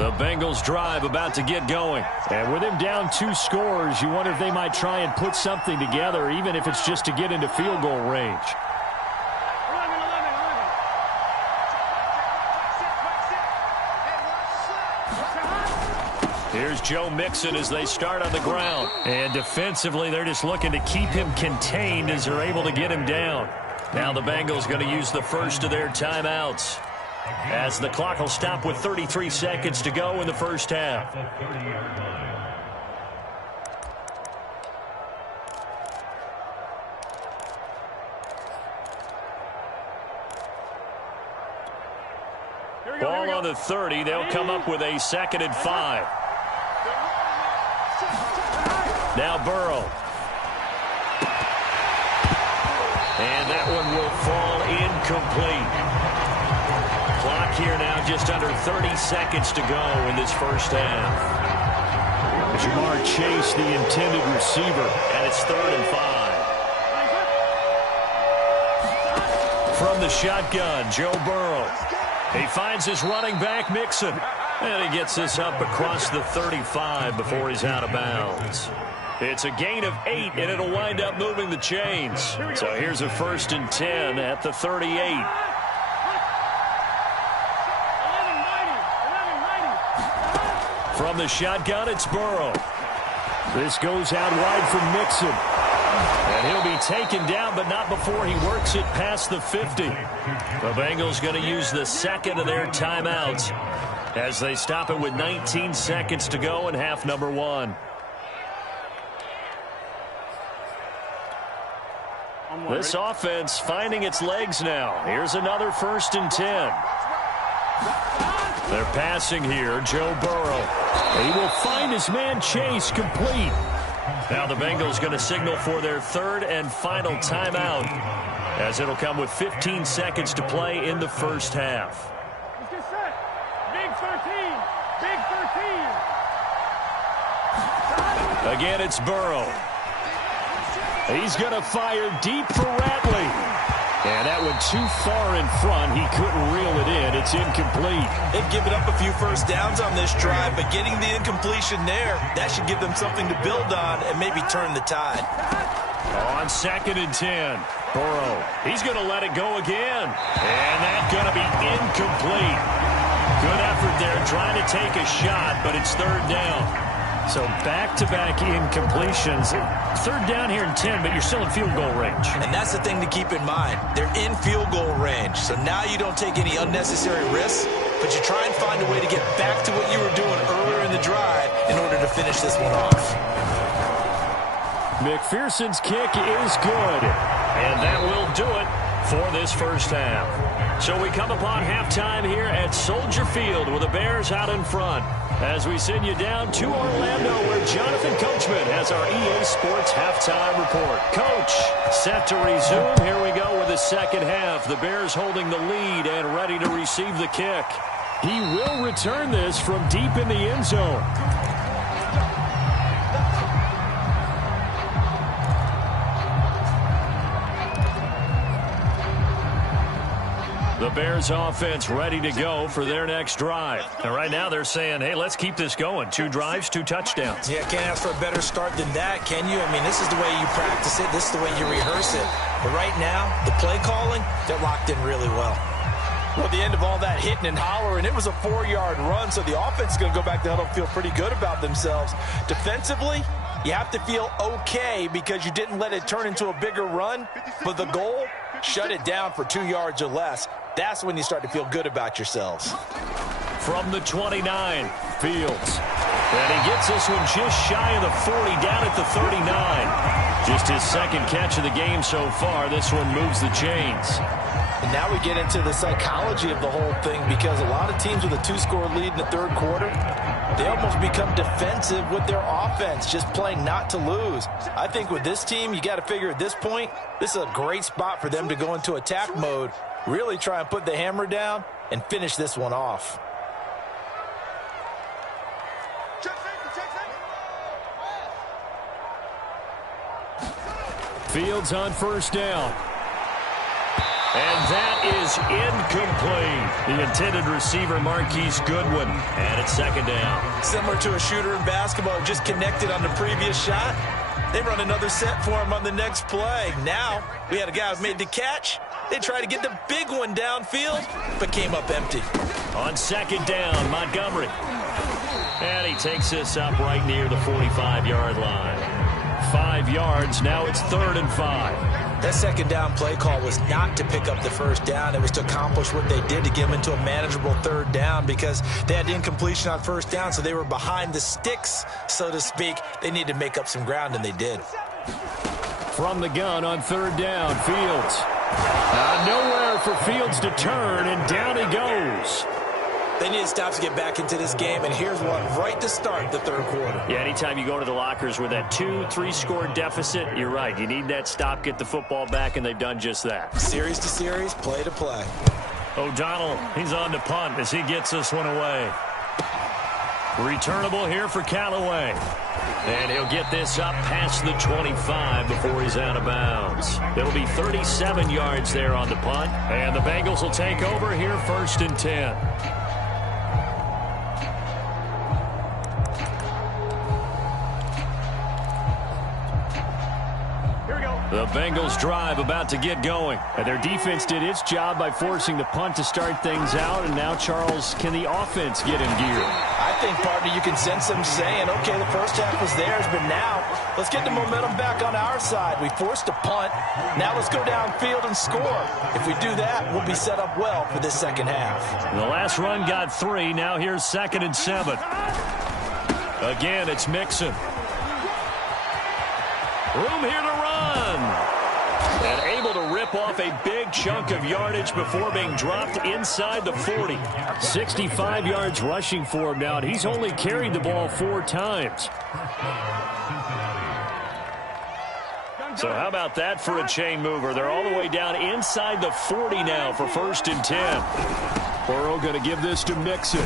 The Bengals drive about to get going. And with him down 2 scores, you wonder if they might try and put something together, even if it's just to get into field goal range. Here's Joe Mixon as they start on the ground. And defensively, they're just looking to keep him contained as they're able to get him down. Now the Bengals going to use the first of their timeouts, as the clock will stop with 33 seconds to go in the first half. Ball on the 30. They'll come up with a 2nd and 5. Now Burrow. And that one will fall incomplete. Clock here now just under 30 seconds to go in this first half. Jamar Chase, the intended receiver, and it's 3rd and 5. From the shotgun, Joe Burrow. He finds his running back, Mixon. And he gets this up across the 35 before he's out of bounds. It's a gain of 8, and it'll wind up moving the chains. So here's a 1st and 10 at the 38. From the shotgun, it's Burrow. This goes out wide for Mixon. And he'll be taken down, but not before he works it past the 50. The Bengals going to use the 2nd of their timeouts as they stop it with 19 seconds to go in half number 1. This offense finding its legs now. Here's another 1st and 10. They're passing here, Joe Burrow. He will find his man Chase complete. Now the Bengals going to signal for their 3rd and final timeout, as it'll come with 15 seconds to play in the first half. Big 13. Big 13. Again, it's Burrow. He's going to fire deep for Ratley. And that went too far in front. He couldn't reel it in. It's incomplete. They've given up a few first downs on this drive, but getting the incompletion there, that should give them something to build on and maybe turn the tide. On 2nd and 10, Burrow. He's going to let it go again. And that's going to be incomplete. Good effort there trying to take a shot, but it's 3rd down. So back-to-back incompletions. 3rd down here and 10, but you're still in field goal range. And that's the thing to keep in mind. They're in field goal range. So now you don't take any unnecessary risks, but you try and find a way to get back to what you were doing earlier in the drive in order to finish this one off. McPherson's kick is good. And that will do it for this first half. So we come upon halftime here at Soldier Field with the Bears out in front, as we send you down to Orlando, where Jonathan Coachman has our EA Sports halftime report. Coach, set to resume. Here we go with the second half. The Bears holding the lead and ready to receive the kick. He will return this from deep in the end zone. The Bears offense ready to go for their next drive. And right now they're saying, hey, let's keep this going. 2 drives, 2 touchdowns. Yeah, can't ask for a better start than that, can you? I mean, this is the way you practice it. This is the way you rehearse it. But right now, the play calling, they're locked in really well. Well, at the end of all that hitting and hollering, it was a 4-yard run, so the offense is going to go back to huddle and feel pretty good about themselves. Defensively, you have to feel okay because you didn't let it turn into a bigger run, but the goal, shut it down for 2 yards or less. That's when you start to feel good about yourselves. From the 29, Fields. And he gets this one just shy of the 40, down at the 39. Just his 2nd catch of the game so far. This one moves the chains. And now we get into the psychology of the whole thing, because a lot of teams with a 2-score lead in the 3rd quarter, they almost become defensive with their offense, just playing not to lose. I think with this team, you got to figure at this point, this is a great spot for them to go into attack mode, really try and put the hammer down and finish this one off. Fields on 1st down. And that is incomplete. The intended receiver, Marquise Goodwin. And it's second down. Similar to a shooter in basketball, just connected on the previous shot. They run another set for him on the next play. Now, we had a guy who made the catch. They tried to get the big one downfield, but came up empty. On second down, Montgomery. And he takes this up right near the 45-yard line. 5 yards, now it's 3rd and 5. That second down play call was not to pick up the first down. It was to accomplish what they did to get them into a manageable 3rd down because they had incompletion on first down, so they were behind the sticks, so to speak. They needed to make up some ground, and they did. From the gun on 3rd down, Fields. Nowhere for Fields to turn, and down he goes. They need stops to get back into this game, and here's one right to start the 3rd quarter. Yeah, anytime you go to the lockers with that 2-3 score deficit, you're right. You need that stop, get the football back, and they've done just that. Series to series, play to play. O'Donnell, he's on to punt as he gets this one away. Returnable here for Callaway. And he'll get this up past the 25 before he's out of bounds. It'll be 37 yards there on the punt. And the Bengals will take over here 1st and 10. The Bengals drive about to get going. And their defense did its job by forcing the punt to start things out. And now, Charles, can the offense get in gear? I think, partner, you can sense them saying, okay, the first half was theirs, but now let's get the momentum back on our side. We forced a punt. Now let's go downfield and score. If we do that, we'll be set up well for this second half. The last run got 3. Now here's 2nd and 7. Again, it's Mixon. Room here to run. And able to rip off a big chunk of yardage before being dropped inside the 40. 65 yards rushing for him now, and he's only carried the ball 4 times. So how about that for a chain mover? They're all the way down inside the 40 now for 1st and 10. Burrow going to give this to Mixon.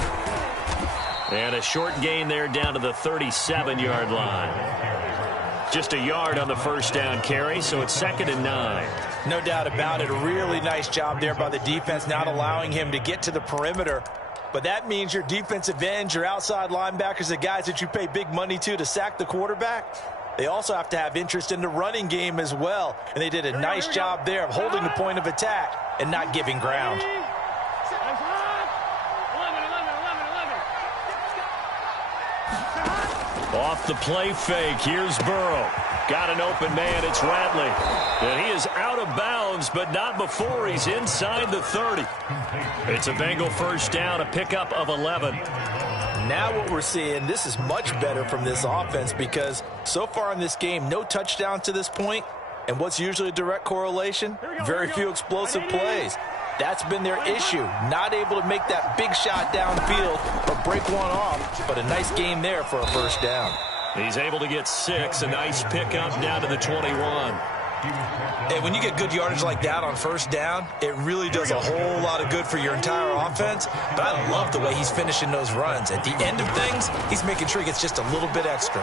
And a short gain there down to the 37-yard line. Just a yard on the first down carry, so it's 2nd and 9. No doubt about it. A really nice job there by the defense, not allowing him to get to the perimeter. But that means your defensive ends, your outside linebackers, the guys that you pay big money to sack the quarterback, they also have to have interest in the running game as well. And they did a nice job there of holding the point of attack and not giving ground. Off the play fake, here's Burrow. Got an open man, it's Ratley. And he is out of bounds, but not before he's inside the 30. It's a Bengal first down, a pickup of 11. Now what we're seeing, this is much better from this offense because so far in this game, no touchdown to this point. And what's usually a direct correlation? Very few explosive plays. That's been their issue. Not able to make that big shot downfield or break one off, but a nice game there for a first down. He's able to get 6, a nice pickup down to the 21. And when you get good yardage like that on first down, it really does a whole lot of good for your entire offense. But I love the way he's finishing those runs. At the end of things, he's making sure he gets just a little bit extra.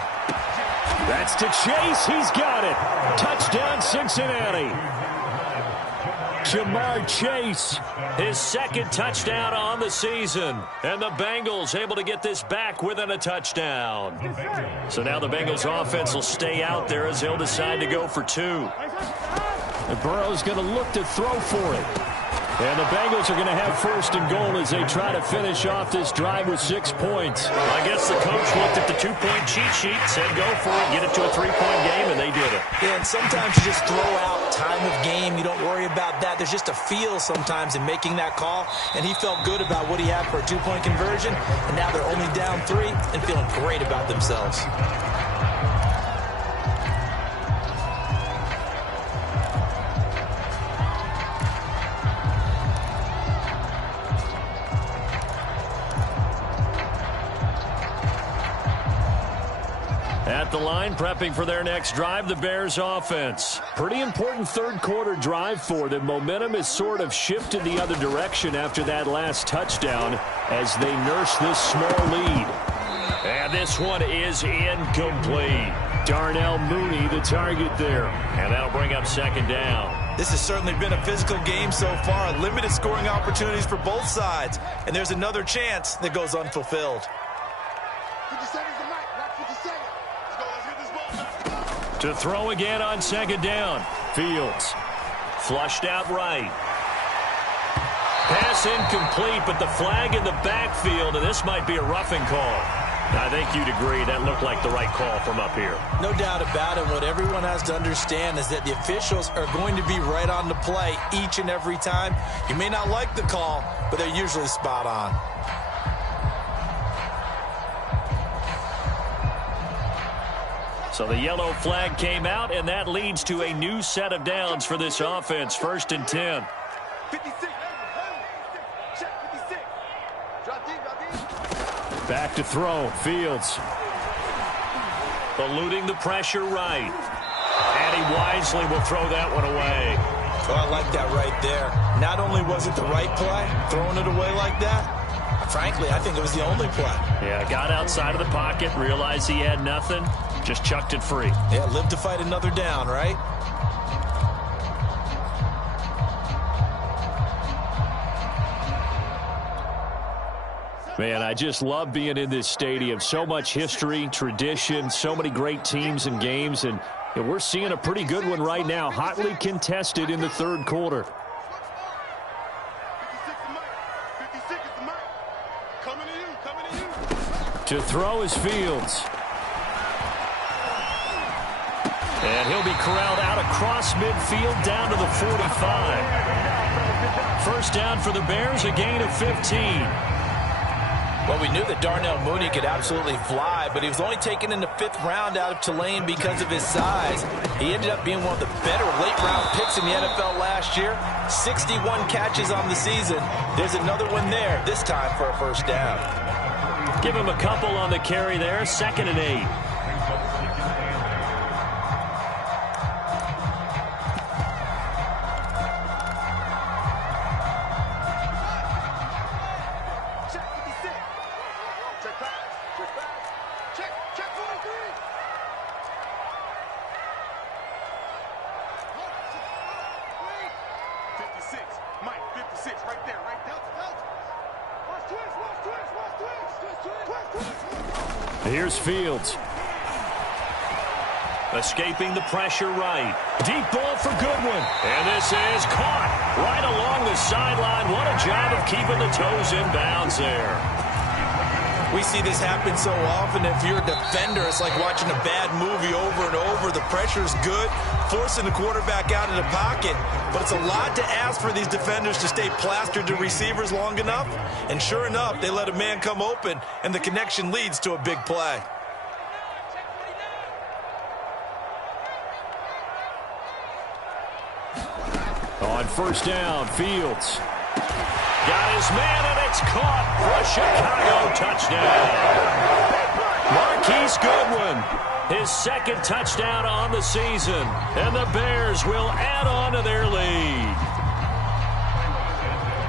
That's to Chase. He's got it. Touchdown, Cincinnati. Jamar Chase, his 2nd touchdown on the season. And the Bengals able to get this back within a touchdown. So now the Bengals offense will stay out there as they'll decide to go for 2. And Burrow's going to look to throw for it. And the Bengals are going to have 1st and goal as they try to finish off this drive with 6 points. I guess the coach looked at the 2-point cheat sheet, said go for it, get it to a 3-point game, and they did it. Yeah, and sometimes you just throw out time of game. You don't worry about that. There's just a feel sometimes in making that call, and he felt good about what he had for a 2-point conversion, and now they're only down 3 and feeling great about themselves. At the line, prepping for their next drive, the Bears offense. Pretty important 3rd quarter drive for them. Momentum has sort of shifted the other direction after that last touchdown as they nurse this small lead. And this one is incomplete. Darnell Mooney, the target there. And that'll bring up second down. This has certainly been a physical game so far. Limited scoring opportunities for both sides. And there's another chance that goes unfulfilled. 50 seconds to Mike. Not 50 seconds. Let's get this ball back. To throw again on second down. Fields. Flushed out right. Pass incomplete, but the flag in the backfield, and this might be a roughing call. I think you'd agree that looked like the right call from up here. No doubt about it. What everyone has to understand is that the officials are going to be right on the play each and every time. You may not like the call, but they're usually spot on. So the yellow flag came out, and that leads to a new set of downs for this offense. 1st and 10. 56. Check 56. Drop deep, drop deep. Back to throw. Fields. Eluding the pressure right. And he wisely will throw that one away. Oh, I like that right there. Not only was it the right play, throwing it away like that, frankly, I think it was the only play. Yeah, got outside of the pocket, realized he had nothing, just chucked it free. Yeah, live to fight another down, right? Man, I just love being in this stadium. So much history, tradition, so many great teams and games, and we're seeing a pretty good one right now, hotly contested in the third quarter. 56 is the mic. Coming to you. To throw is Fields. And he'll be corralled out across midfield down to the 45. First down for the Bears, a gain of 15. Well, we knew that Darnell Mooney could absolutely fly, but he was only taken in the 5th round out of Tulane because of his size. He ended up being one of the better late-round picks in the NFL last year. 61 catches on the season. There's another one there, this time for a first down. Give him a couple on the carry there, 2nd and 8. Here's Fields. Escaping the pressure right. Deep ball for Goodwin. And this is caught right along the sideline. What a job of keeping the toes in bounds there. We see this happen so often. If you're a defender, it's like watching a bad movie over and over. The pressure's good, forcing the quarterback out of the pocket. But it's a lot to ask for these defenders to stay plastered to receivers long enough. And sure enough, they let a man come open, and the connection leads to a big play. On first down, Fields. Got his man, and it's caught for a Chicago touchdown. Marquise Goodwin, his 2nd touchdown on the season. And the Bears will add on to their lead.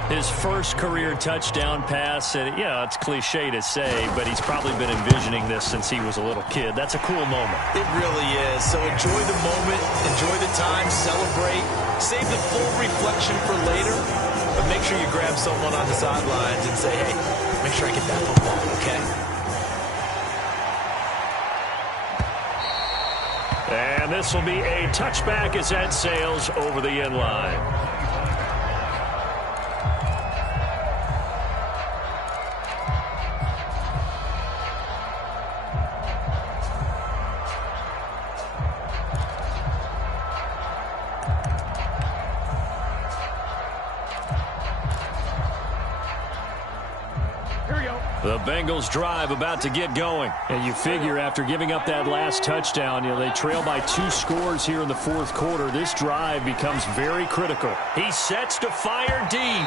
His first career touchdown pass, and yeah, it's cliche to say, but he's probably been envisioning this since he was a little kid. That's a cool moment. It really is. So enjoy the moment, enjoy the time, celebrate, save the full reflection for later, but make sure you grab someone on the sidelines and say, hey, make sure I get that football, okay? And this will be a touchback as that sails over the end line. The Bengals drive about to get going. And you figure after giving up that last touchdown, they trail by 2 scores here in the 4th quarter. This drive becomes very critical. He sets to fire deep.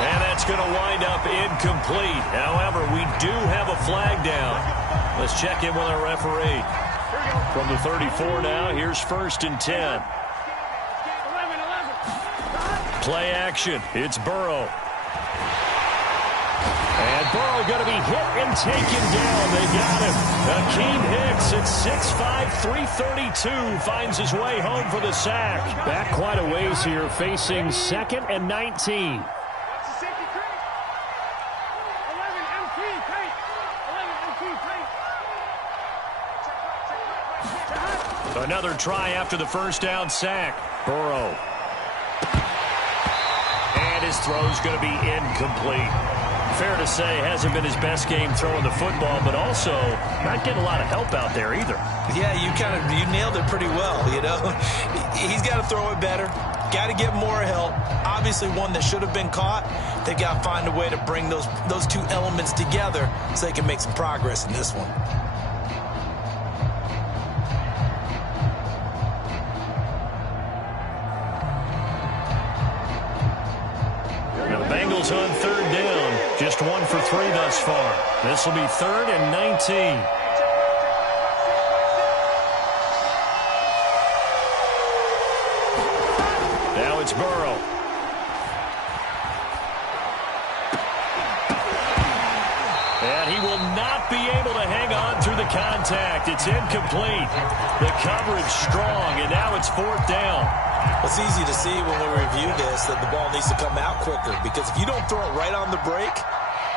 And that's going to wind up incomplete. However, we do have a flag down. Let's check in with our referee. From the 34 now, here's 1st and 10. Play action. It's Burrow. And Burrow going to be hit and taken down. They got him. Akeem Hicks at 6'5", 332 finds his way home for the sack. Back quite a ways here, facing 2nd and 19. Another try after the first down sack. Burrow. And his throw's going to be incomplete. Fair to say, hasn't been his best game throwing the football, but also not getting a lot of help out there either. Yeah, you nailed it pretty well, you know. He's got to throw it better. Got to get more help. Obviously one that should have been caught. They got to find a way to bring those two elements together so they can make some progress in this one. Bengals on 3rd down. Just 1 for 3 thus far. This will be 3rd and 19. Now it's Burrow. And he will not be able to hang on through the contact. It's incomplete. The coverage strong, and now it's 4th down. It's easy to see when we review this that the ball needs to come out quicker, because if you don't throw it right on the break,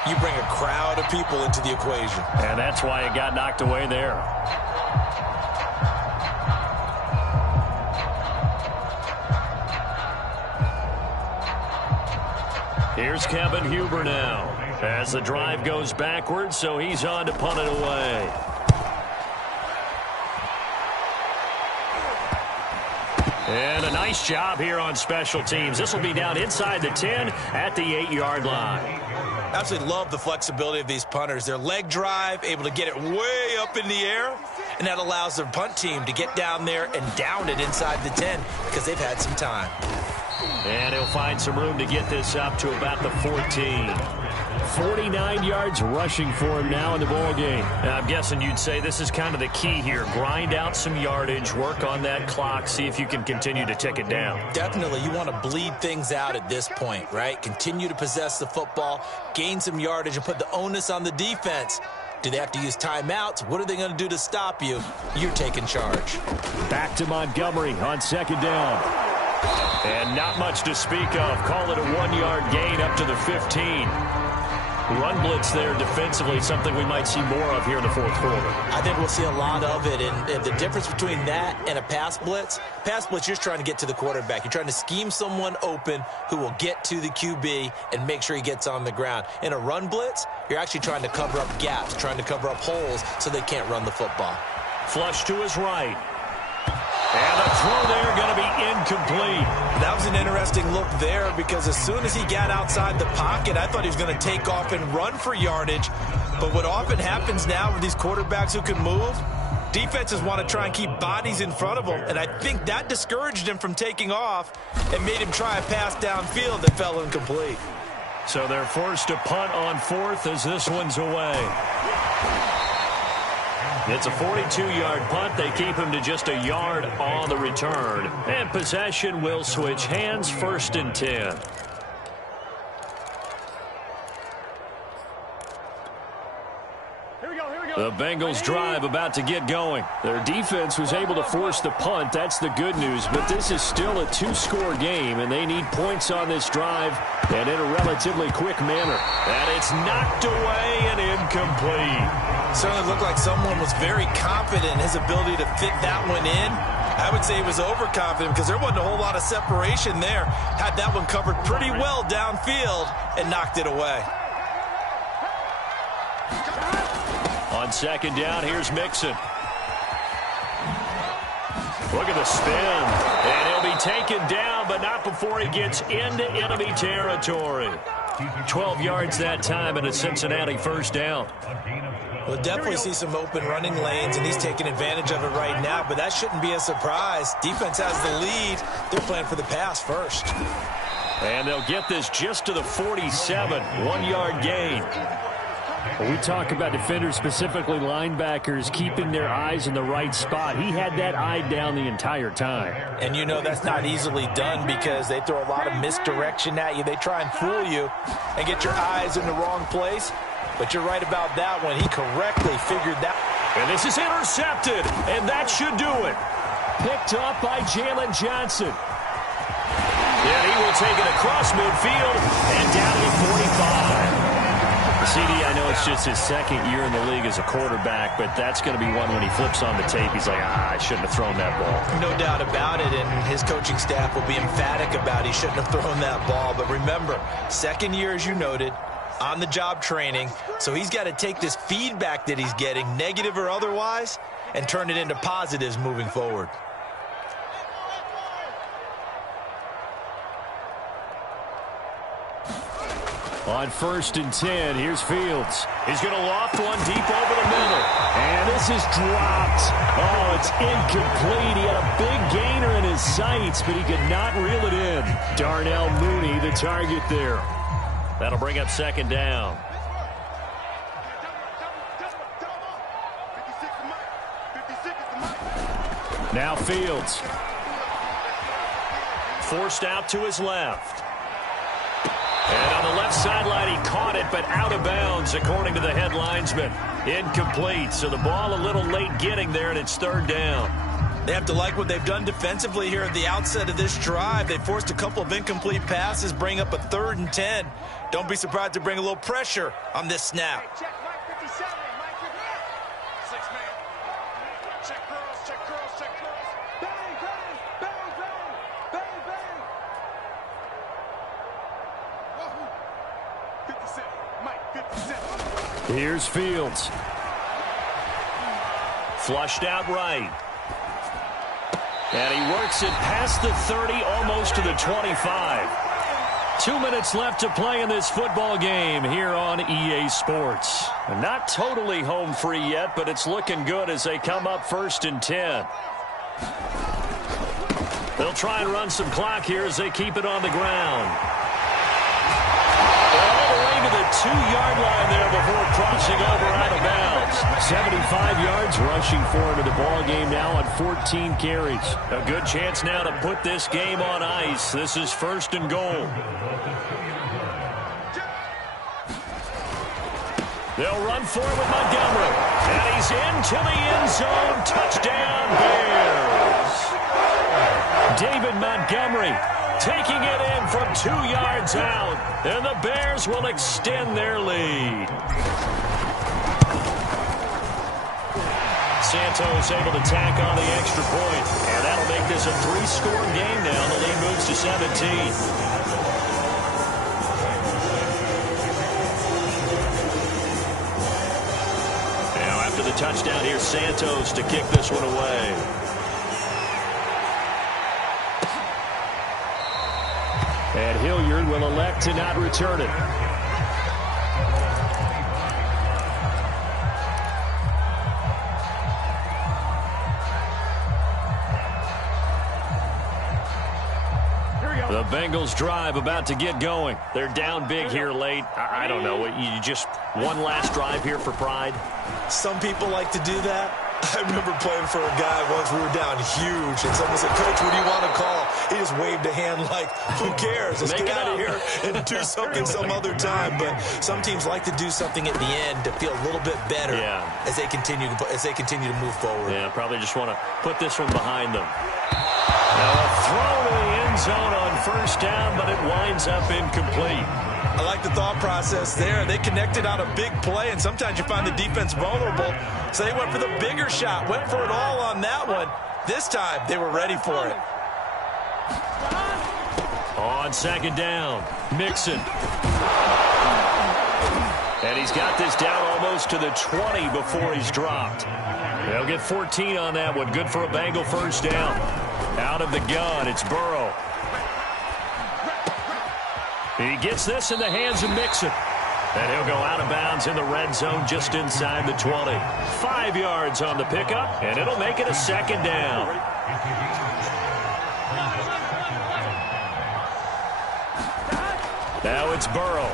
you bring a crowd of people into the equation. And that's why it got knocked away there. Here's Kevin Huber now as the drive goes backwards, so he's on to punt it away. And a nice job here on special teams. This will be down inside the 10 at the 8-yard line. Absolutely love the flexibility of these punters. Their leg drive, able to get it way up in the air, and that allows their punt team to get down there and down it inside the 10 because they've had some time. And he'll find some room to get this up to about the 14. 49 yards rushing for him now in the ball game. Now, I'm guessing you'd say this is kind of the key here. Grind out some yardage, work on that clock, see if you can continue to tick it down. Definitely. You want to bleed things out at this point, right? Continue to possess the football, gain some yardage, and put the onus on the defense. Do they have to use timeouts? What are they going to do to stop you? You're taking charge. Back to Montgomery on 2nd down. And not much to speak of. Call it a 1-yard gain up to the 15. Run blitz there defensively, something we might see more of here in the 4th quarter. I think we'll see a lot of it, and the difference between that and a pass blitz, you're just trying to get to the quarterback. You're trying to scheme someone open who will get to the QB and make sure he gets on the ground. In a run blitz, you're actually trying to cover up gaps, trying to cover up holes so they can't run the football. Flush to his right. And the throw there going to be incomplete. That was an interesting look there because as soon as he got outside the pocket, I thought he was going to take off and run for yardage. But what often happens now with these quarterbacks who can move, defenses want to try and keep bodies in front of them. And I think that discouraged him from taking off and made him try a pass downfield that fell incomplete. So they're forced to punt on 4th as this one's away. It's a 42-yard punt. They keep him to just a yard on the return. And possession will switch hands, 1st and 10. The Bengals drive about to get going. Their defense was able to force the punt. That's the good news. But this is still a 2-score game, and they need points on this drive and in a relatively quick manner. And it's knocked away and incomplete. Certainly looked like someone was very confident in his ability to fit that one in. I would say he was overconfident because there wasn't a whole lot of separation there. Had that one covered pretty well downfield and knocked it away. On 2nd down, here's Mixon. Look at the spin. And he'll be taken down, but not before he gets into enemy territory. 12 yards that time and a Cincinnati 1st down. We'll definitely see some open running lanes, and he's taking advantage of it right now, but that shouldn't be a surprise. Defense has the lead. They're playing for the pass first. And they'll get this just to the 47, 1-yard gain. When we talk about defenders, specifically linebackers, keeping their eyes in the right spot. He had that eye down the entire time. And you know that's not easily done because they throw a lot of misdirection at you. They try and fool you and get your eyes in the wrong place. But you're right about that one. He correctly figured that. And this is intercepted, and that should do it. Picked up by Jalen Johnson. Yeah, he will take it across midfield and down to the 45. CD, I know it's just his second year in the league as a quarterback, but that's going to be one when he flips on the tape. He's like, I shouldn't have thrown that ball. No doubt about it, and his coaching staff will be emphatic about he shouldn't have thrown that ball. But remember, second year, as you noted, on-the-job training, so he's got to take this feedback that he's getting, negative or otherwise, and turn it into positives moving forward. On 1st and 10, here's Fields. He's going to loft one deep over the middle. And this is dropped. Oh, it's incomplete. He had a big gainer in his sights, but he could not reel it in. Darnell Mooney, the target there. That'll bring up 2nd down. Now Fields. Forced out to his left. And on the left sideline, he caught it, but out of bounds, according to the head linesman. Incomplete, so the ball a little late getting there, and it's 3rd down. They have to like what they've done defensively here at the outset of this drive. They forced a couple of incomplete passes, bring up a 3rd and 10. Don't be surprised to bring a little pressure on this snap. Check Mike 57, Mike 57. 6 man. Check girls, check girls, check girls. Bang, bang, bang, bang, bang, bang. Wahoo. 57, Mike 57. Here's Fields. Flushed out right. And he works it past the 30, almost to the 25. 2 minutes left to play in this football game here on EA Sports. Not totally home free yet, but it's looking good as they come up 1st and 10. They'll try and run some clock here as they keep it on the ground. All the way to the 2-yard line there before crossing over out of bounds. 75 yards rushing for him in the ball game now on 14 carries. A good chance now to put this game on ice. This is 1st and goal. They'll run for it with Montgomery. And he's into the end zone. Touchdown, Bears. David Montgomery taking it in from 2 yards out. And the Bears will extend their lead. Santos able to tack on the extra point. And that'll make this a 3-score game now. The lead moves to 17. The touchdown here, Santos to kick this one away. And Hilliard will elect to not return it. The Bengals drive about to get going. They're down big here late. I don't know. You just one last drive here for pride? Some people like to do that. I remember playing for a guy once. We were down huge, and someone said, "Coach, what do you want to call?" He just waved a hand like, "Who cares? Let's get out of here and do something some other time." But some teams like to do something at the end to feel a little bit better as they continue to move forward. Yeah, probably just want to put this one behind them. Now a throw to the end zone on 1st down, but it winds up incomplete. I like the thought process there. They connected on a big play, and sometimes you find the defense vulnerable. So they went for the bigger shot, went for it all on that one. This time, they were ready for it. On 2nd down, Mixon. And he's got this down almost to the 20 before he's dropped. They'll get 14 on that one. Good for a Bengal 1st down. Out of the gun, it's Burrow. He gets this in the hands of Mixon. And he'll go out of bounds in the red zone just inside the 20. 5 yards on the pickup, and it'll make it a 2nd down. Now it's Burrow.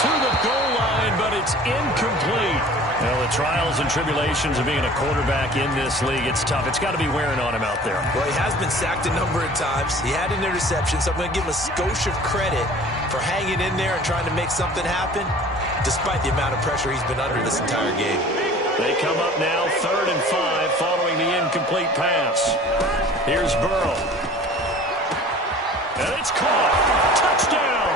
To the goal It's incomplete. Well, the trials and tribulations of being a quarterback in this league, it's tough. It's got to be wearing on him out there. Well, he has been sacked a number of times. He had an interception, so I'm going to give him a skosh of credit for hanging in there and trying to make something happen, despite the amount of pressure he's been under this entire game. They come up now 3rd and 5 following the incomplete pass. Here's Burrow. And it's caught. Touchdown.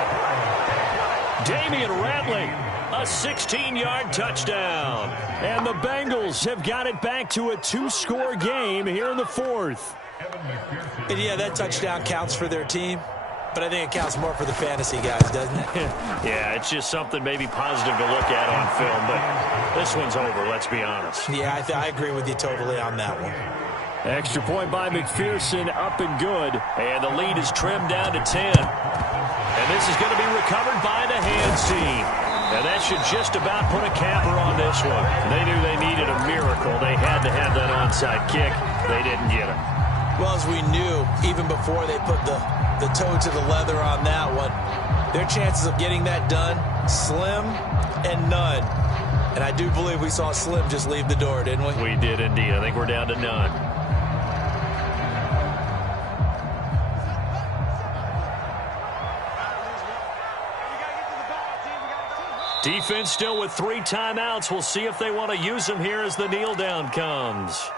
Damian Ratley, a 16-yard touchdown. And the Bengals have got it back to a 2-score game here in the 4th. And yeah, that touchdown counts for their team. But I think it counts more for the fantasy guys, doesn't it? Yeah, it's just something maybe positive to look at on film, but this one's over, let's be honest. Yeah, I agree with you totally on that one. Extra point by McPherson, up and good, and the lead is trimmed down to 10. And this is going to be recovered by the hands team. And that should just about put a capper on this one. They knew they needed a miracle. They had to have that onside kick. They didn't get it. Well, as we knew, even before they put the toe to the leather on that one, their chances of getting that done, slim and none. And I do believe we saw Slim just leave the door, didn't we? We did indeed. I think we're down to none. Defense still with 3 timeouts. We'll see if they want to use them here as the kneel down comes.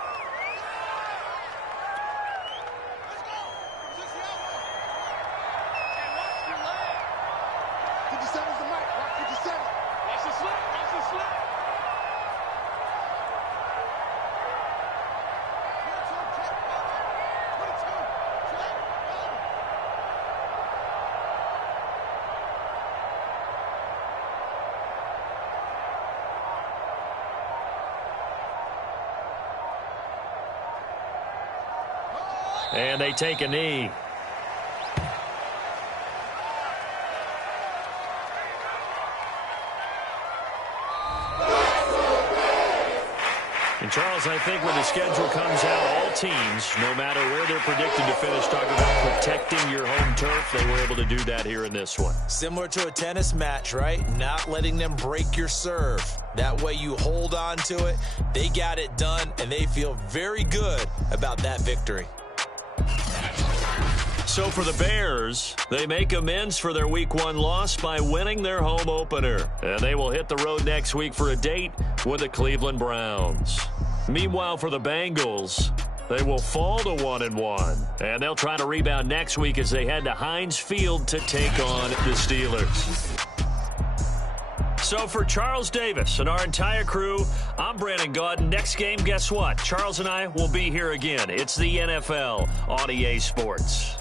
And they take a knee. And Charles, I think when the schedule comes out, all teams, no matter where they're predicted to finish, talk about protecting your home turf. They were able to do that here in this one. Similar to a tennis match, right? Not letting them break your serve. That way you hold on to it. They got it done, and they feel very good about that victory. So for the Bears, they make amends for their Week 1 loss by winning their home opener. And they will hit the road next week for a date with the Cleveland Browns. Meanwhile, for the Bengals, they will fall to 1-1. And they'll try to rebound next week as they head to Heinz Field to take on the Steelers. So for Charles Davis and our entire crew, I'm Brandon Gaudin. Next game, guess what? Charles and I will be here again. It's the NFL on EA Sports.